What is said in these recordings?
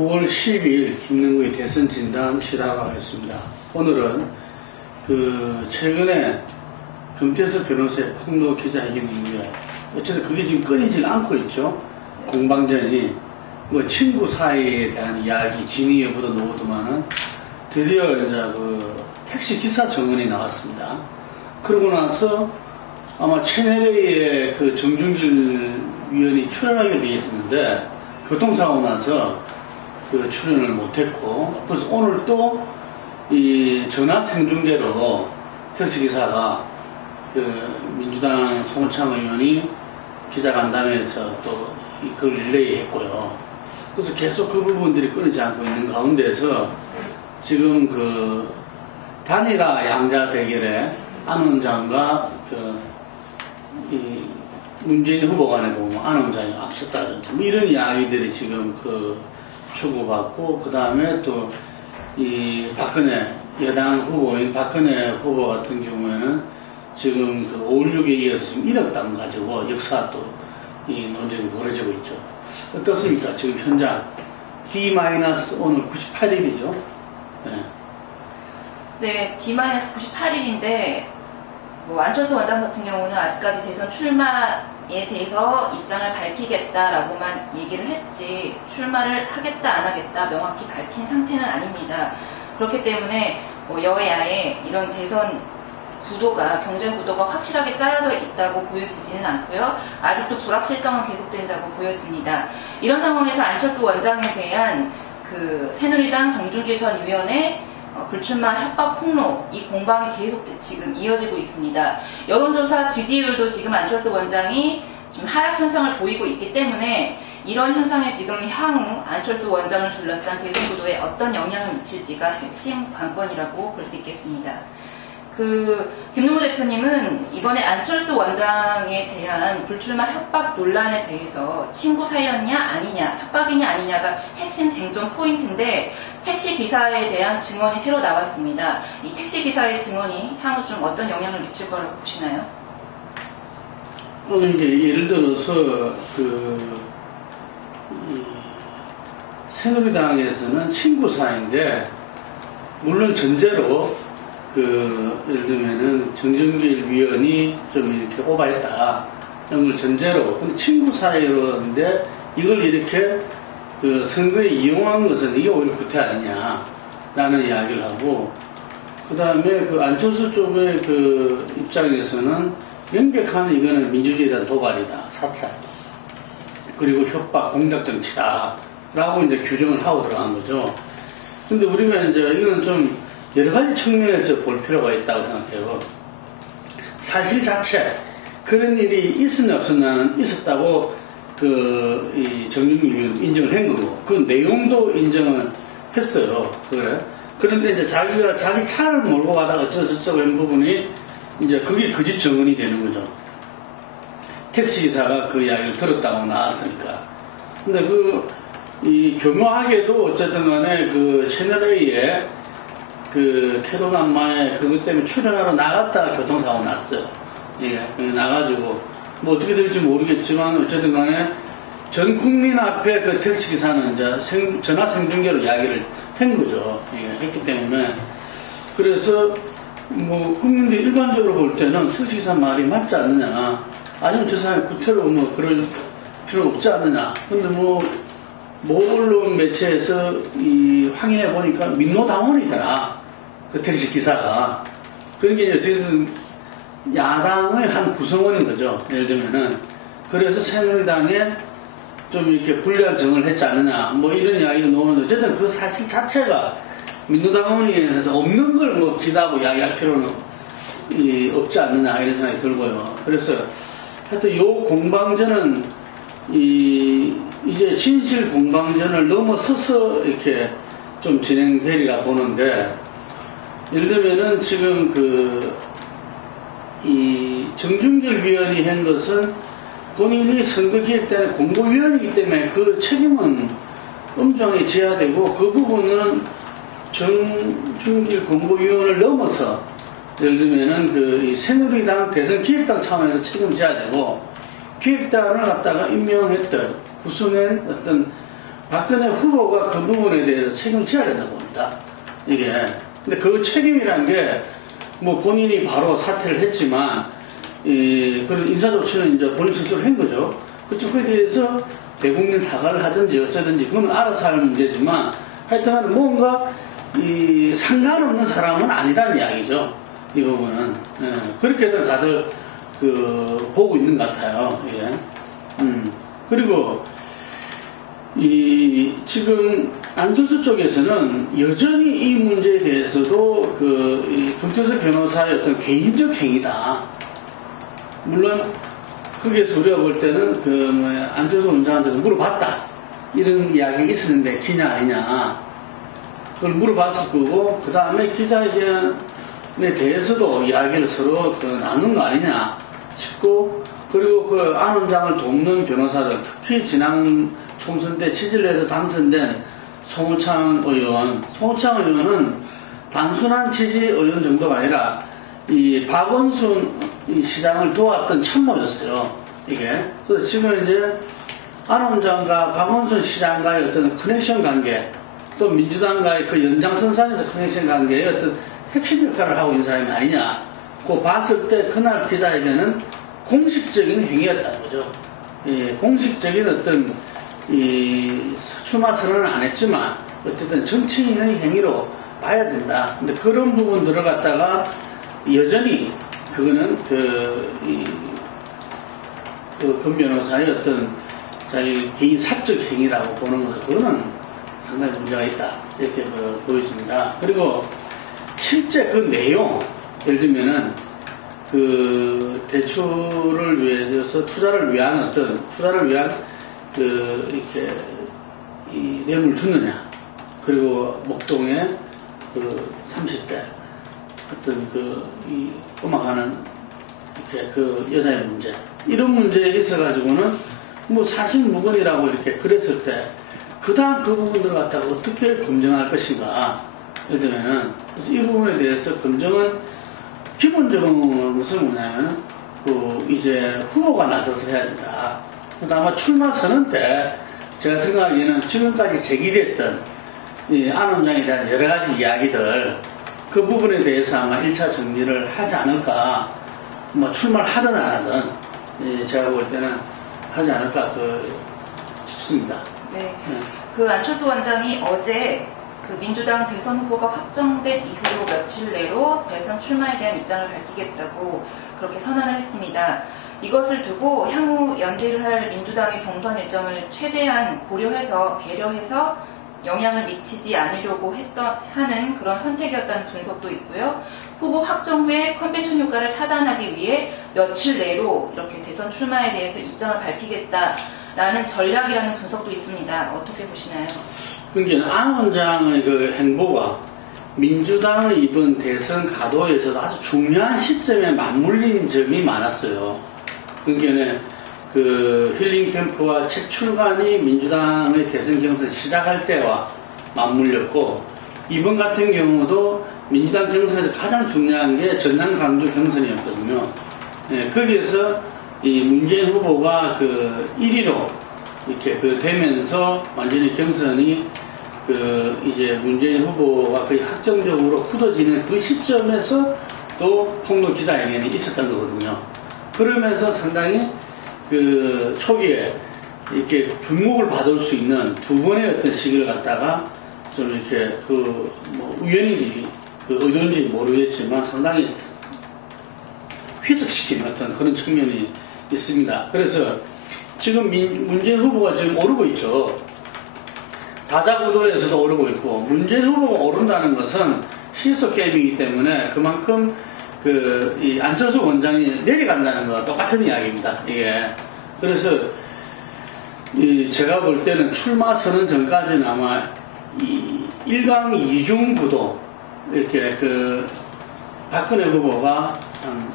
9월 10일 김능구의 대선 진단 시작하겠습니다. 오늘은 그 최근에 금태섭 변호사의 폭로 기자회견 이후에 어쨌든 그게 지금 끊이질 않고 있죠. 공방전이 뭐 친구 사이에 대한 이야기 진위 여부도 나오더만은 드디어 이제 그 택시 기사 정원이 나왔습니다. 그러고 나서 아마 채널A의 그 정준길 위원이 출연하게 돼 있었는데 교통사고 나서 그 출연을 못했고 그래서 오늘 또 이 전화 생중계로 택시기사가 그 민주당 송창 의원이 기자간담회에서 또 그걸 릴레이 했고요. 그래서 계속 그 부분들이 끊이지 않고 있는 가운데서 지금 그 단일화 양자 대결에 안 원장과 그 이 문재인 후보 간에 보면 안 원장이 앞섰다든지 뭐 이런 이야기들이 지금 그 추구받고 그 다음에 또 이 박근혜 여당 후보인 박근혜 후보 같은 경우에는 지금 그 5.16에 이어서 지금 1억 당 가지고 역사 또 이 논쟁이 벌어지고 있죠. 어떻습니까? 지금 현장 D- 오늘 98일이죠. 네. 네, D-98일인데 뭐 안철수 원장 같은 경우는 아직까지 대선 출마 에 대해서 입장을 밝히겠다라고만 얘기를 했지 출마를 하겠다 안 하겠다 명확히 밝힌 상태는 아닙니다. 그렇기 때문에 뭐 여야의 이런 대선 구도가 경쟁 구도가 확실하게 짜여져 있다고 보여지지는 않고요. 아직도 불확실성은 계속된다고 보여집니다. 이런 상황에서 안철수 원장에 대한 그 새누리당 정준길 전 의원의 어, 불출마 협박 폭로 이 공방이 계속 지금 이어지고 있습니다. 여론조사 지지율도 지금 안철수 원장이 지금 하락 현상을 보이고 있기 때문에 이런 현상에 지금 향후 안철수 원장을 둘러싼 대선 구도에 어떤 영향을 미칠지가 핵심 관건이라고 볼 수 있겠습니다. 그 김동호 대표님은 이번에 안철수 원장에 대한 불출마 협박 논란에 대해서 친구 사이였냐 아니냐 협박이냐 아니냐가 핵심 쟁점 포인트인데 택시 기사에 대한 증언이 새로 나왔습니다. 이 택시 기사의 증언이 향후 좀 어떤 영향을 미칠 거라고 보시나요? 오늘 이제 예를 들어서 그 새누리당에서는 친구 사이인데 물론 전제로 그 예를 들면은 정정길 위원이 좀 이렇게 오바했다. 이런 걸 전제로 근데 친구 사이로인데 이걸 이렇게 그 선거에 이용한 것은 이게 오히려 구태 아니냐라는 이야기를 하고 그 다음에 그 안철수 쪽의 그 입장에서는 명백한 이거는 민주주의에 대한 도발이다 사찰 그리고 협박 공작 정치다라고 이제 규정을 하고 들어간 거죠. 근데 우리가 이제 이거는 좀 여러 가지 측면에서 볼 필요가 있다고 생각해요. 사실 자체 그런 일이 있으나 없었나는 있었다고 그 정윤미 의원 인정을 한 거고 그 내용도 인정을 했어요. 그래. 그런데 이제 자기가 자기 차를 몰고 가다가 어쩌고저쩌고 한 부분이 이제 그게 거짓 증언이 되는 거죠. 택시기사가 그 이야기를 들었다고 나왔으니까. 근데 그, 이 교묘하게도 어쨌든 간에 그 채널A에 그 캐로남마에 그것 때문에 출연하러 나갔다가 교통사고 났어요. 예, 나가지고. 뭐 어떻게 될지 모르겠지만 어쨌든 간에 전 국민 앞에 그 택시 기사는 이제 생, 전화 생중계로 이야기를 한 거죠. 예, 했기 때문에. 그래서 뭐 국민들이 일반적으로 볼 때는 택시 기사 말이 맞지 않느냐. 아니면 저 사람이 구태로 뭐 그럴 필요가 없지 않느냐. 근데 뭐 모언론 매체에서 이 확인해 보니까 민노당원이더라 그 택시 기사가. 그러니까 어쨌든 야당의 한 구성원인 거죠. 예를 들면은. 그래서 새누리당에 좀 이렇게 불리한 정을 했지 않느냐. 뭐 이런 이야기가 나오는데 어쨌든 그 사실 자체가 민주당원위에서 없는 걸 뭐 기다고 이야기할 필요는 없지 않느냐 이런 생각이 들고요. 그래서 하여튼 요 공방전은 이 이제 진실 공방전을 넘어서서 이렇게 좀 진행되리라 보는데 예를 들면은 지금 그, 이 정준결 위원이 한 것은 본인이 선거기획 때는 공보위원이기 때문에 그 책임은 엄중하게 져야 되고 그 부분은 정준길 공보위원을 넘어서 예를 들면은 그 새누리당 대선 기획당 차원에서 책임져야 되고 기획당을 갖다가 임명했던 구성한 어떤 박근혜 후보가 그 부분에 대해서 책임을 져야 된다고 봅니다. 이게. 근데 그 책임이란 게, 뭐 본인이 바로 사퇴를 했지만, 이, 그런 인사 조치는 이제 본인 스스로 한 거죠. 그쪽 거에 대해서 대국민 사과를 하든지 어쩌든지, 그건 알아서 할 문제지만, 하여튼 뭔가, 이, 상관없는 사람은 아니라는 이야기죠. 이 부분은. 예, 그렇게들 다들, 그, 보고 있는 것 같아요. 예. 음. 그리고, 이 지금 안철수 쪽에서는 여전히 이 문제에 대해서도 그이 금태섭 변호사의 어떤 개인적 행위다. 물론 거기에서 우리가 볼 때는 그 뭐야 안철수 원장한테도 물어봤다 이런 이야기 있었는데 기냐 아니냐 그걸 물어봤을 거고 그 다음에 기자회견에 대해서도 이야기를 서로 그 나눈 거 아니냐 싶고 그리고 그 안 원장을 돕는 변호사들 특히 지난 총선 때 치질내서 당선된 송호창 의원, 송호창 의원은 단순한 지지 의원 정도가 아니라 이 박원순 이 시장을 도왔던 참모였어요. 이게. 그래서 지금 이제 안 원장과 박원순 시장과의 어떤 커넥션 관계, 또 민주당과의 그 연장선상에서 커넥션 관계의 어떤 핵심 역할을 하고 있는 사람이 아니냐. 그 봤을 때 그날 기자회견은 공식적인 행위였다는 거죠. 예, 공식적인 어떤 이 선언을 안 했지만 어쨌든 정치인의 행위로 봐야 된다. 근데 그런 부분들을 갖다가 여전히 그거는 그, 이, 그, 금 변호사의 어떤 자기 개인 사적 행위라고 보는 것은 그거는 상당히 문제가 있다. 이렇게 그 보여집니다. 그리고 실제 그 내용, 예를 들면은 그 대출을 위해서 투자를 위한 어떤 투자를 위한 그 이렇게 이 뇌물 주느냐. 그리고 목동에 그 30대 어떤 그이 음악하는 이렇게 그 여자의 문제. 이런 문제에 있어 가지고는 뭐 사실 무근이라고 이렇게 그랬을 때 그다음 그 부분들 갖다가 어떻게 검증할 것인가. 예를 들면은 그래서 이 부분에 대해서 검증은 기본적인 것은 뭐냐면 그 이제 후보가 나서서 해야 된다. 그래서 아마 출마 선언 때 제가 생각하기에는 지금까지 제기됐던 이 안 원장에 대한 여러 가지 이야기들 그 부분에 대해서 아마 1차 정리를 하지 않을까 뭐 출마를 하든 안 하든 예, 제가 볼 때는 하지 않을까 그 싶습니다. 네. 예. 그 안철수 원장이 어제 그 민주당 대선 후보가 확정된 이후로 며칠 내로 대선 출마에 대한 입장을 밝히겠다고 그렇게 선언을 했습니다. 이것을 두고 향후 연대를 할 민주당의 경선 일정을 최대한 고려해서 배려해서 영향을 미치지 않으려고 했던 하는 그런 선택이었다는 분석도 있고요. 후보 확정 후에 컨벤션 효과를 차단하기 위해 며칠 내로 이렇게 대선 출마에 대해서 입장을 밝히겠다라는 전략이라는 분석도 있습니다. 어떻게 보시나요? 그러니까 안 원장의 그 행보가 민주당의 이번 대선 가도에서도 아주 중요한 시점에 맞물린 점이 많았어요. 그러니까 그 힐링 캠프와 책 출간이 민주당의 대선 경선 시작할 때와 맞물렸고 이번 같은 경우도 민주당 경선에서 가장 중요한 게 전남 강주 경선이었거든요. 예, 거기에서 이 문재인 후보가 그 1위로 이렇게 그 되면서 완전히 경선이 그 이제 문재인 후보가 거의 확정적으로 굳어지는 그 시점에서 또 폭로 기자회견이 있었던 거거든요. 그러면서 상당히 그 초기에 이렇게 주목을 받을 수 있는 두 번의 어떤 시기를 갖다가 좀 이렇게 그 뭐 우연인지 그 의도인지 모르겠지만 상당히 휘석시키는 어떤 그런 측면이 있습니다. 그래서 지금 민- 문재인 후보가 지금 오르고 있죠. 다자구도에서도 오르고 있고 문재인 후보가 오른다는 것은 실속 게임이기 때문에 그만큼 그 이 안철수 원장이 내려간다는 거와 똑같은 이야기입니다. 이게 그래서 이 제가 볼 때는 출마 선언 전까지는 아마 이 1강 2중 구도 이렇게 그 박근혜 후보가 한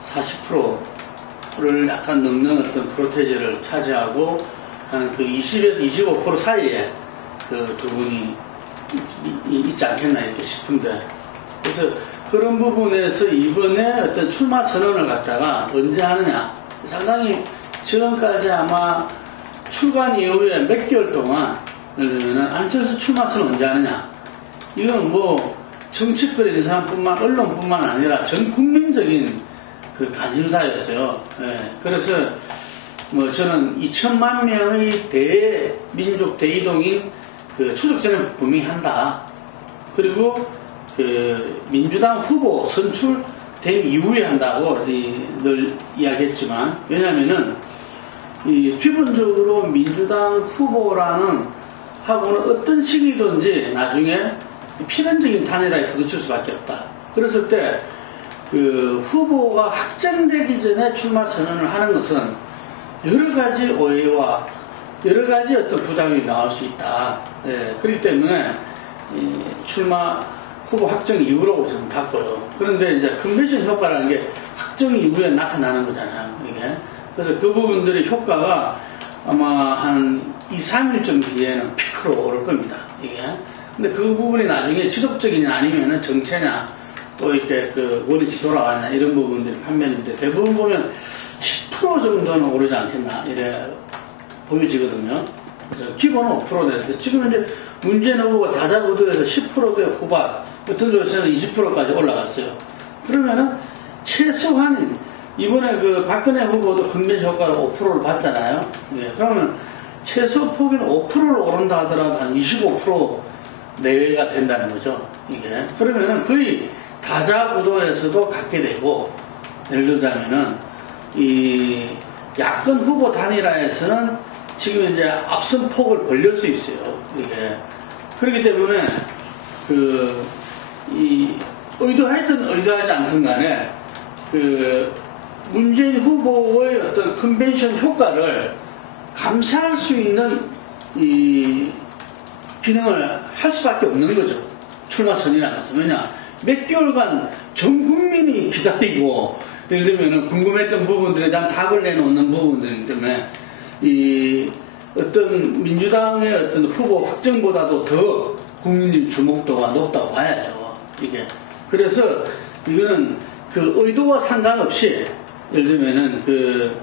40%를 약간 넘는 어떤 프로테이지를 차지하고 한 그 20에서 25% 사이에 그 두 분이 있지 않겠나 이렇게 싶은데 그래서 그런 부분에서 이번에 어떤 출마 선언을 갖다가 언제 하느냐 상당히 지금까지 아마 출간 이후에 몇 개월 동안 예를 들면 안철수 출마 선 언제 하느냐? 이건 뭐 정치권에 있는 사람뿐만 언론뿐만 아니라 전 국민적인 그 관심사였어요. 예, 그래서 뭐 저는 2천만 명의 대민족 대이동인 그 추적전을 분명히 한다. 그리고 그 민주당 후보 선출된 이후에 한다고 이- 늘 이야기했지만 왜냐하면은 이 기본적으로 민주당 후보라는 하고는 어떤 시기든지 나중에 필연적인 단일화에 부딪힐 수밖에 없다. 그랬을 때 그 후보가 확정되기 전에 출마 선언을 하는 것은 여러 가지 오해와 여러 가지 어떤 부작용이 나올 수 있다. 예, 그렇기 때문에 이 출마 후보 확정 이후라고 저는 봤고요. 그런데 이제 컨벤션 효과라는 게 확정 이후에 나타나는 거잖아요. 이게. 그래서 그 부분들의 효과가 아마 한 2, 3일쯤 뒤에는 피크로 오를 겁니다. 이게. 근데 그 부분이 나중에 지속적이냐 아니면은 정체냐 또 이렇게 그 원위치 돌아가냐 이런 부분들이 판매인데 대부분 보면 10% 정도는 오르지 않겠나 이래 보여지거든요. 그래서 기본은 5% 돼서 지금 이제 문재인 후보가 다자구도에서 10%대 후반 어떤 조사에서 20%까지 올라갔어요. 그러면은 최소한 이번에 그 박근혜 후보도 컨벤션 효과로 5%를 받잖아요. 예, 그러면 최소 폭인 5%를 오른다 하더라도 한 25% 내외가 된다는 거죠. 이게 그러면은 거의 다자 구도에서도 갖게 되고 예를 들자면은 이 야권 후보 단일화에서는 지금 이제 앞선 폭을 벌릴 수 있어요. 이게 그렇기 때문에 그 이 의도하든 의도하지 않든 간에 그 문재인 후보의 어떤 컨벤션 효과를 감사할 수 있는 이 기능을 할 수밖에 없는 거죠. 출마 선이라는 것은. 왜냐, 몇 개월간 전 국민이 기다리고, 예를 들면 궁금했던 부분들에 대한 답을 내놓는 부분들이기 때문에, 이 어떤 민주당의 어떤 후보 확정보다도 더 국민의 주목도가 높다고 봐야죠. 이게. 그래서 이거는 그 의도와 상관없이, 예를 들면은 그,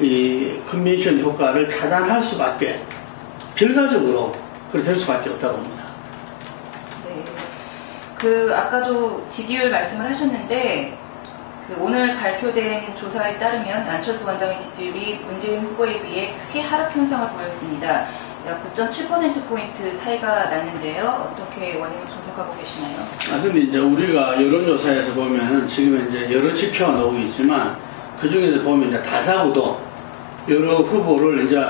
이 컨벤션 효과를 차단할 수밖에, 결과적으로 그렇게 될 수밖에 없다고 봅니다. 네. 그 아까도 지지율 말씀을 하셨는데 그 오늘 발표된 조사에 따르면 안철수 원장의 지지율이 문재인 후보에 비해 크게 하락 현상을 보였습니다. 약 9.7%포인트 차이가 났는데요. 어떻게 원인을 분석하고 계시나요? 아, 근데 이제 우리가 여론조사에서 보면은 지금 이제 여러 지표가 나오고 있지만 그 중에서 보면 이제 다자구도 여러 후보를 이제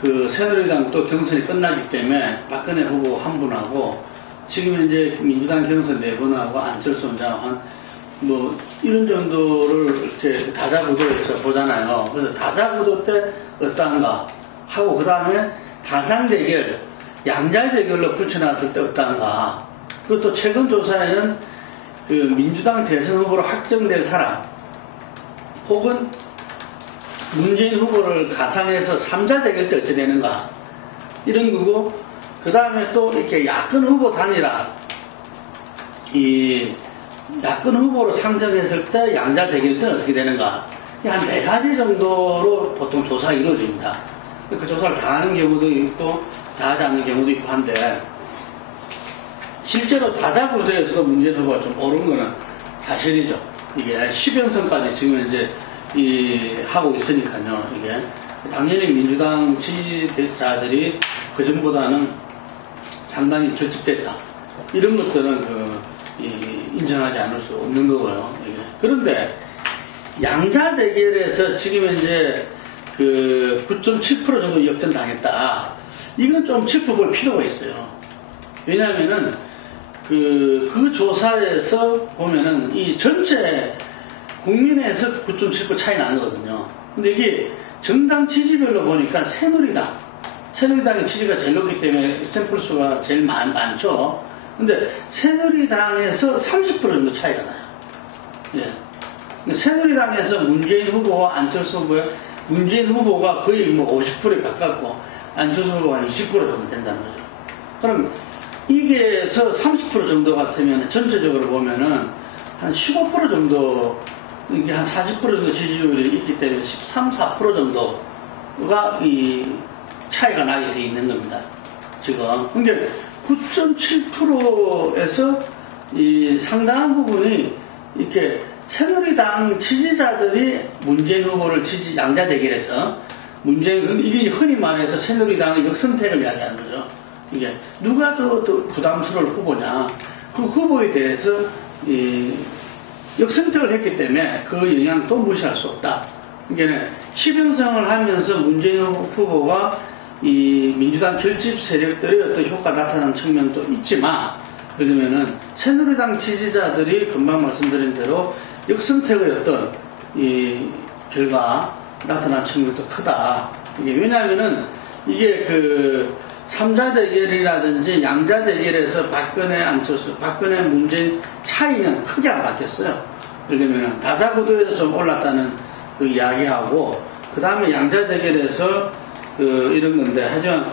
그 새누리당 또 경선이 끝나기 때문에 박근혜 후보 한 분하고 지금 이제 민주당 경선 네 분하고 안철수 원장 한뭐 이런 정도를 이렇게 다자구도에서 보잖아요. 그래서 다자구도 때 어떠한가 하고 그 다음에 가상 대결, 양자 대결로 붙여놨을 때 어떠한가. 그리고 또 최근 조사에는 그 민주당 대선 후보로 확정될 사람 혹은 문재인 후보를 가상해서 3자 대결 때 어찌 되는가 이런 거고 그 다음에 또 이렇게 야권 후보 단위라 이 야권 후보로 상정했을 때 양자 대결 때는 어떻게 되는가 한네 가지 정도로 보통 조사가 이루어집니다. 그 조사를 다 하는 경우도 있고 다 하지 않는 경우도 있고 한데 실제로 다자 구도에서도 문재인 후보가 좀 오른 거는 사실이죠. 이게 10연선까지 지금 이제 이 하고 있으니까요. 이게 당연히 민주당 지지자들이 그 전보다는 상당히 결집됐다. 이런 것들은 그, 이, 인정하지 않을 수 없는 거고요. 이게. 그런데 양자 대결에서 지금 이제 그 9.7% 정도 역전 당했다. 이건 좀 짚어볼 필요가 있어요. 왜냐하면은 그, 그 조사에서 보면은 이 전체 국민에서 9.7% 차이 나거든요. 근데 이게 정당 지지별로 보니까 새누리당, 새누리당의 지지가 제일 높기 때문에 샘플 수가 제일 많, 많죠. 근데 새누리당에서 30% 정도 차이가 나요. 예. 새누리당에서 문재인 후보와 안철수 후보의 문재인 후보가 거의 뭐 50%에 가깝고 안철수 후보가 한20% 정도 된다는 거죠. 그럼 이게서 30% 정도 같으면 전체적으로 보면은 한 15% 정도 이게 한 40% 정도 지지율이 있기 때문에 13, 4% 정도가 이 차이가 나게 돼 있는 겁니다. 지금. 그러니까 9.7%에서 이 상당한 부분이 이렇게 새누리당 지지자들이 문재인 후보를 지지 양자 대결해서 문재인 이게 흔히 말해서 새누리당의 역선택을 이야기하는 거죠. 이게 누가 더, 더 부담스러울 후보냐 그 후보에 대해서 이 역선택을 했기 때문에 그 영향도 무시할 수 없다. 그러니까 10연승을 하면서 문재인 후보가 이 민주당 결집 세력들의 어떤 효과 나타난 측면도 있지만 그러면은 새누리당 지지자들이 금방 말씀드린 대로 역선택의 어떤 이 결과 나타난 측면도 크다. 이게 왜냐하면은 이게 그 3자 대결이라든지 양자 대결에서 박근혜 안철수, 박근혜 문재인 차이는 크게 안 바뀌었어요. 그러면은 다자구도에서 좀 올랐다는 그 이야기하고 그 다음에 양자 대결에서 그 이런 건데 하지만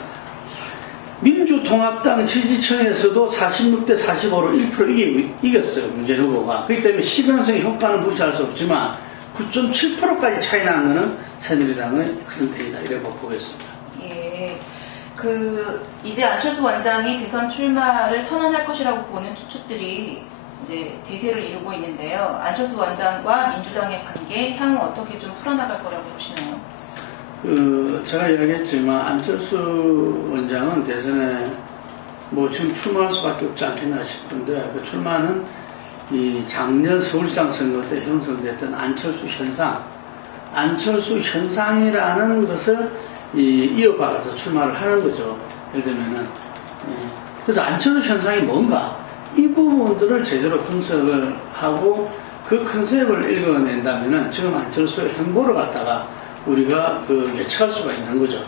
민주통합당 지지층에서도 46대 45로 1% 이기, 이겼어요 문재인 후보가 그렇기 때문에 10연승의 효과는 무시할 수 없지만 9.7%까지 차이 나는 것은 새누리당의 역선택이다 이렇게 보겠습니다. 예. 그 이제 안철수 원장이 대선 출마를 선언할 것이라고 보는 추측들이 이제 대세를 이루고 있는데요. 안철수 원장과 민주당의 관계 향후 어떻게 좀 풀어나갈 거라고 보시나요? 그 제가 이야기했지만 안철수 원장은 대선에 뭐 지금 출마할 수밖에 없지 않겠나 싶은데 그 출마는 이 작년 서울시장 선거 때 형성됐던 안철수 현상, 안철수 현상이라는 것을 이 이어받아서 출마를 하는 거죠. 예를 들면은 예. 그래서 안철수 현상이 뭔가 이 부분들을 제대로 분석을 하고 그 컨셉을 읽어낸다면은 지금 안철수의 행보를 갖다가 우리가 그 예측할 수가 있는 거죠.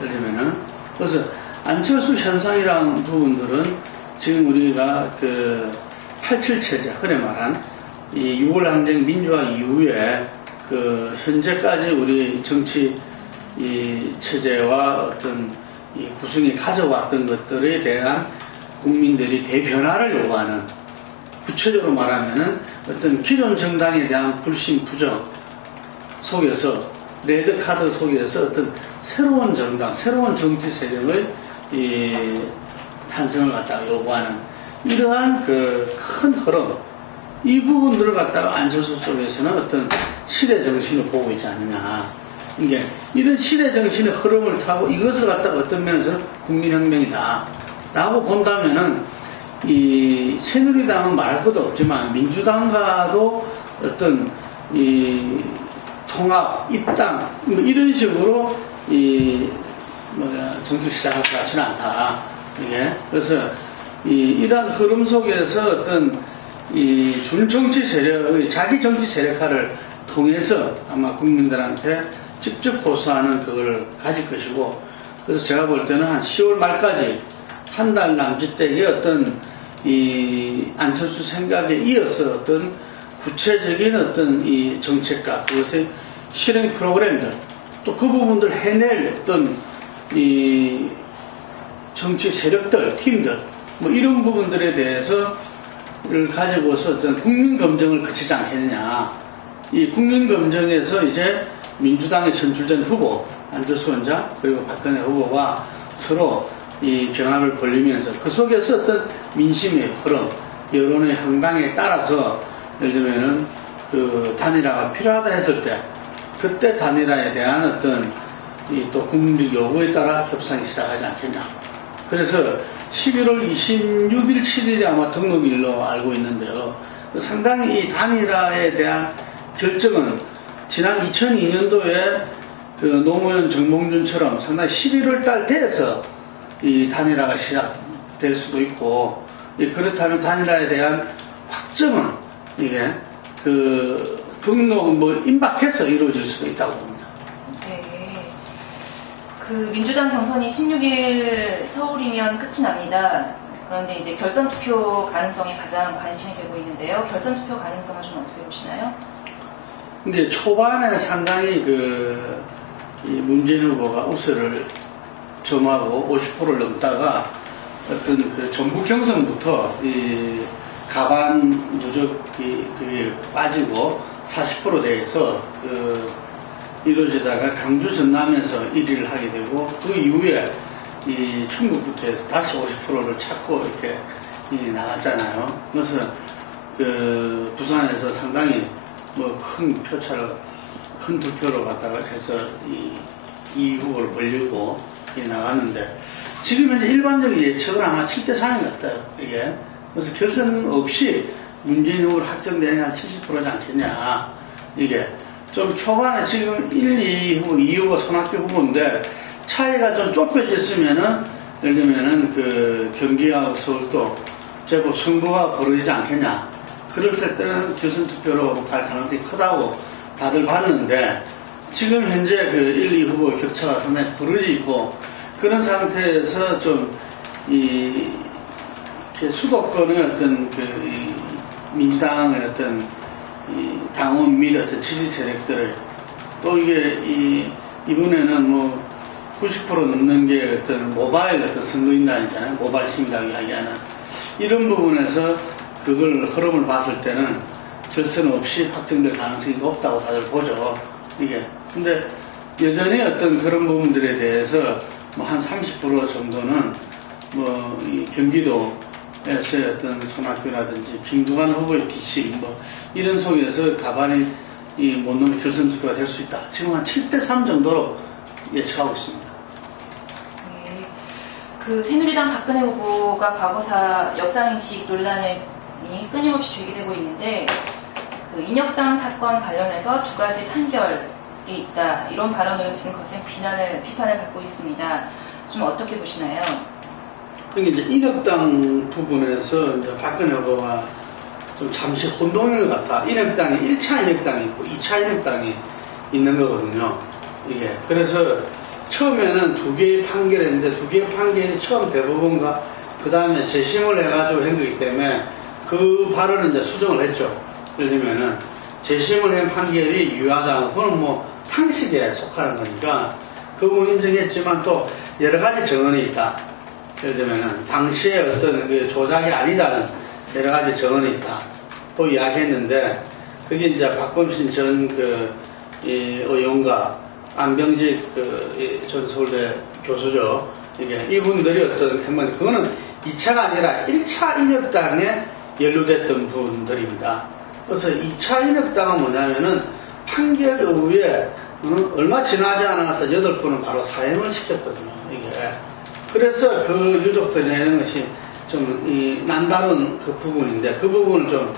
예를 들면은 그래서 안철수 현상이라는 부분들은 지금 우리가 그 87 체제, 흔히 말한 이 6월 항쟁 민주화 이후에 그 현재까지 우리 정치 이 체제와 어떤 이 구성이 가져왔던 것들에 대한 국민들이 대변화를 요구하는 구체적으로 말하면은 어떤 기존 정당에 대한 불신 부정 속에서 레드 카드 속에서 어떤 새로운 정당, 새로운 정치 세력의 이 탄생을 갖다가 요구하는 이러한 그 큰 흐름 이 부분들을 갖다가 안철수 쪽에서는 어떤 시대 정신을 보고 있지 않느냐. 이게 이런 시대 정신의 흐름을 타고 이것을 갖다가 어떤 면에서는 국민혁명이다. 라고 본다면은 이 새누리당은 말할 것도 없지만 민주당과도 어떤 이 통합, 입당 뭐 이런 식으로 이 뭐야 정치 시작할 것 같지는 않다. 이게 그래서 이 이러한 흐름 속에서 어떤 이 준정치 세력의 자기 정치 세력화를 통해서 아마 국민들한테 직접 호소하는 그걸 가질 것이고 그래서 제가 볼 때는 한 10월 말까지 한 달 남짓되게 어떤 이 안철수 생각에 이어서 어떤 구체적인 어떤 이 정책과 그것의 실행 프로그램들 또 그 부분들 해낼 어떤 이 정치 세력들, 팀들 뭐 이런 부분들에 대해서를 가지고서 어떤 국민 검증을 거치지 않겠느냐. 이 국민 검증에서 이제 민주당에 선출된 후보 안철수 원장 그리고 박근혜 후보가 서로 이 경합을 벌리면서 그 속에서 어떤 민심의 흐름, 여론의 향방에 따라서 예를 들면은 그 단일화가 필요하다 했을 때 그때 단일화에 대한 어떤 이 또 국민적 요구에 따라 협상이 시작하지 않겠냐. 그래서 11월 26일, 7일이 아마 등록일로 알고 있는데요. 상당히 이 단일화에 대한 결정은 지난 2002년도에 그 노무현 정몽준처럼 상당히 11월 달 돼서 이 단일화가 시작될 수도 있고 그렇다면 단일화에 대한 확정은 이게 그 등록 뭐 임박해서 이루어질 수도 있다고 봅니다. 네. 그 민주당 경선이 16일 서울이면 끝이 납니다. 그런데 이제 결선 투표 가능성에 가장 관심이 되고 있는데요. 결선 투표 가능성은 좀 어떻게 보시나요? 근데 초반에 상당히 그, 이 문재인 후보가 우세를 점하고 50%를 넘다가 어떤 그 전국 경선부터 이 가반 누적이 그게 빠지고 40% 대에서 그 이루어지다가 강주 전남에서 1위를 하게 되고 그 이후에 이 충북부터 해서 다시 50%를 찾고 이렇게 이 나갔잖아요. 그래서 그 부산에서 상당히 뭐 큰 표차를 큰 득표로 갖다가 해서 이, 이 후보를 벌리고 이 나갔는데 지금 현재 일반적인 예측은 아마 7대 4인 것 같아요. 이게 그래서 결선 없이 문재인 후보를 확정되는 한 70%지 않겠냐 이게 좀 초반에 지금 1, 2 후보, 2 후보 손학규 후보인데 차이가 좀 좁혀졌으면은 예를 들면은 그 경기하고 서울도 제법 승부가 벌어지지 않겠냐. 그랬을 때는 결선 투표로 갈 가능성이 크다고 다들 봤는데 지금 현재 그 1, 2 후보 격차가 상당히 있고 그런 상태에서 좀이 수도권의 어떤 그이 민주당의 어떤 이 당원 및 어떤 지지 세력들의 또 이게 이 이번에는 뭐 90% 넘는 게 어떤 모바일 어떤 선거인단이잖아요. 모바일 시민이라고 이야기하는 이런 부분에서 그걸 흐름을 봤을 때는 결선 없이 확정될 가능성이 높다고 다들 보죠. 이게 근데 여전히 어떤 그런 부분들에 대해서 뭐 한 30% 정도는 뭐이 경기도에서의 어떤 손학규라든지 김두관 후보의 기식 뭐 이런 속에서 가반이 이못 넘는 결선 투표가 될 수 있다. 지금 한 7대 3 정도로 예측하고 있습니다. 네. 그 새누리당 박근혜 후보가 과거사 역사인식 논란 이 끊임없이 제기되고 있는데 그 인혁당 사건 관련해서 두 가지 판결이 있다 이런 발언으로 지금 거센 비난을 비판을 받고 있습니다. 좀 어떻게 보시나요? 그러니까 이제 인혁당 부분에서 이제 박근혜 후보가 좀 잠시 혼동인 것 같아. 인혁당이 1차 인혁당이 있고 2차 인혁당이 있는 거거든요. 이게. 그래서 처음에는 두 개의 판결이었는데 두 개의 판결이 처음 대법원과 그 다음에 재심을 해가지고 한 거기 때문에 그 발언을 이제 수정을 했죠. 예를 들면은 재심을 한 판결이 유하다. 그건 뭐 상식에 속하는 거니까 그 부분 인정했지만 또 여러 가지 정언이 있다. 예를 들면은 당시에 어떤 그 조작이 아니다는 여러 가지 정언이 있다. 또 이야기했는데 그게 이제 박범신 전그 의원과 안병직 그 전 서울대 교수죠. 이게 이분들이 어떤 한번 그거는 2차가 아니라 1차 인혁당에 연루됐던 분들입니다. 그래서 2차 인혁당은 뭐냐면은 판결 이후에 어, 얼마 지나지 않아서 8분은 바로 사형을 시켰거든요. 이게. 그래서 그 유족들이 내는 것이 좀 이 난다른 그 부분인데 그 부분을 좀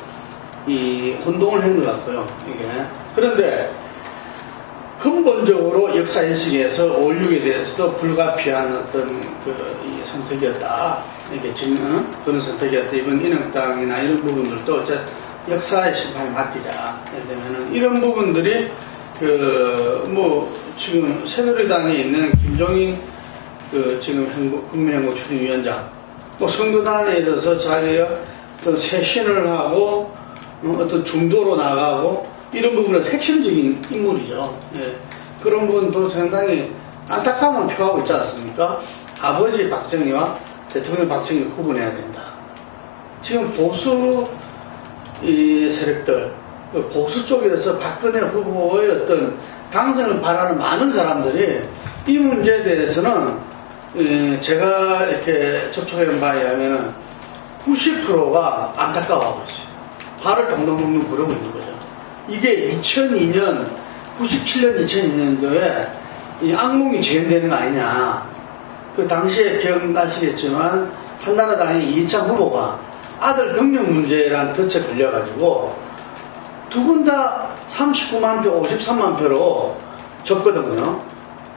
이 혼동을 한 것 같고요. 이게. 그런데 근본적으로 역사인식에서 5.16에 대해서도 불가피한 어떤 그 선택이었다. 이게 지금 그런 선택이었다. 이번 인혁당이나 이런 부분들도 어째 역사의 심판에 맡기자. 예를 들면은 이런 부분들이 그 뭐 지금 새누리당에 있는 김종인 그 지금 행복, 국민행복 추진위원장 또 선거단에 있어서 자기가 어떤 쇄신을 하고 어, 어떤 중도로 나가고 이런 부분에서 핵심적인 인물이죠. 예. 그런 부분도 상당히 안타까움을 표하고 있지 않습니까? 아버지 박정희와 대통령 박정희를 구분해야 된다. 지금 보수 이 세력들, 그 보수 쪽에서 박근혜 후보의 어떤 당선을 바라는 많은 사람들이 이 문제에 대해서는 예, 제가 이렇게 접촉해 바에 의하면 90%가 안타까워하고 있어요. 발을 동동 동동 구르고 있는 거죠. 이게 2002년, 97년, 2002년도에 이 악몽이 재현되는 거 아니냐. 그 당시에 기억나시겠지만 한나라당의 이인창 후보가 아들 병력 문제란 덫에 걸려가지고 두 분 다 39만 표, 53만 표로 졌거든요.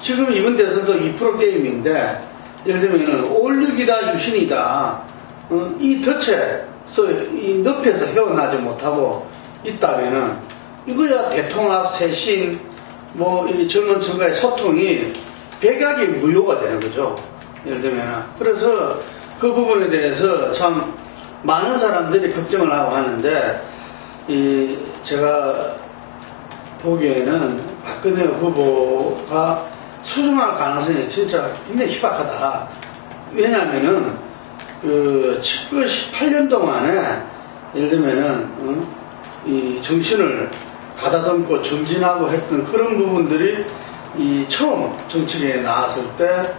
지금 이번 대선도 2% 게임인데 예를 들면 516이다 유신이다 어, 이 덫에서 이 늪에서 헤어나지 못하고 있다면은 이거야 대통합 쇄신 뭐 이 젊은 층과의 소통이 백약이 무효가 되는 거죠. 예를 들면 그래서 그 부분에 대해서 참 많은 사람들이 걱정을 하고 하는데 이 제가 보기에는 박근혜 후보가 수중할 가능성이 진짜 굉장히 희박하다. 왜냐하면은 그 18년 동안에 예를 들면은 어? 이 정신을 가다듬고 정진하고 했던 그런 부분들이 이 처음 정치계에 나왔을 때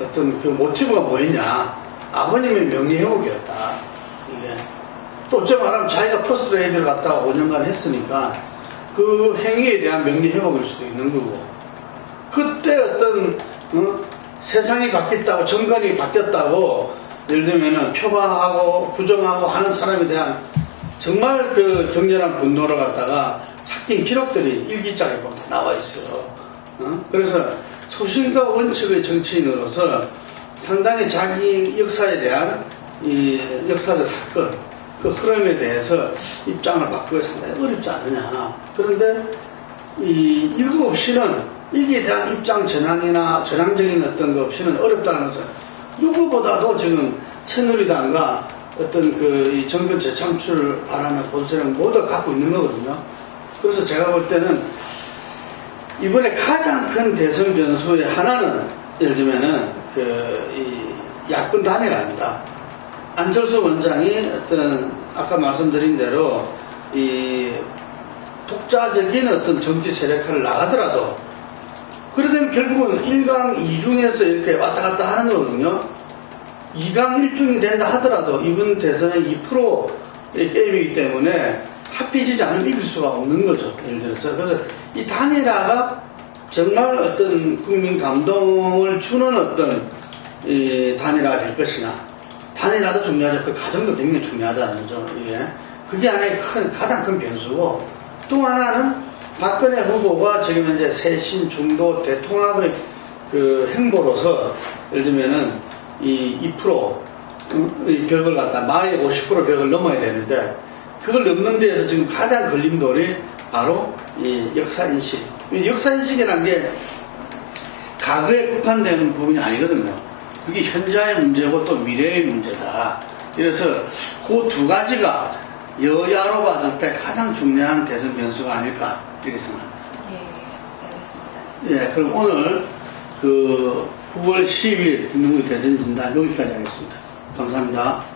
어떤 그 모티브가 뭐였냐. 아버님의 명예회복이었다. 이게. 또 어쩌 말하면 자기가 퍼스트레이드를 갔다가 5년간 했으니까 그 행위에 대한 명예회복일 수도 있는 거고. 그때 어떤, 어? 세상이 바뀌었다고, 정권이 바뀌었다고, 예를 들면은 표방하고 부정하고 하는 사람에 대한 정말 그 격렬한 분노를 갖다가 삭힌 기록들이 일기장에 보면 다 나와 있어요. 어? 그래서 소신과 원칙의 정치인으로서 상당히 자기 역사에 대한 이 역사적 사건, 그 흐름에 대해서 입장을 바꾸기 상당히 어렵지 않느냐. 그런데 이 이거 없이는 이게 대한 입장 전환이나 전향적인 어떤 거 없이는 어렵다는 것은 누구보다도 지금 새누리당과 어떤 그이 정권 재창출 바람의 보수세력 모두 갖고 있는 거거든요. 그래서 제가 볼 때는 이번에 가장 큰 대선 변수의 하나는 예를 들면은 그이 야권 단일화입니다. 안철수 원장이 어떤 아까 말씀드린 대로 이 독자적인 어떤 정치 세력화를 나가더라도 그러면 결국은 1강 2중에서 이렇게 왔다 갔다 하는 거거든요. 2강 1중이 된다 하더라도 이번 대선의 2%의 게임이기 때문에 합해지지 않으면 이길 수가 없는 거죠. 예를 들어서. 그래서 이 단일화가 정말 어떤 국민 감동을 주는 어떤 이 단일화가 될 것이나 단일화도 중요하죠. 그 과정도 굉장히 중요하다는 거죠. 이게. 그게 하나의 큰, 가장 큰 변수고 또 하나는 박근혜 후보가 지금 현재 새신 중도 대통합의 그 행보로서 예를 들면은 이 2%의 벽을 갖다 말의 50% 벽을 넘어야 되는데 그걸 넘는 데에서 지금 가장 걸림돌이 바로 이 역사인식. 이 역사인식이라는 게 과거에 국한되는 부분이 아니거든요. 그게 현재의 문제고 또 미래의 문제다. 그래서 그 두 가지가 여야로 봤을 때 가장 중요한 대선 변수가 아닐까 이렇게 생각합니다. 예, 알겠습니다. 예, 그럼 오늘 그 9월 10일 김동국 대선 진단 여기까지 하겠습니다. 감사합니다.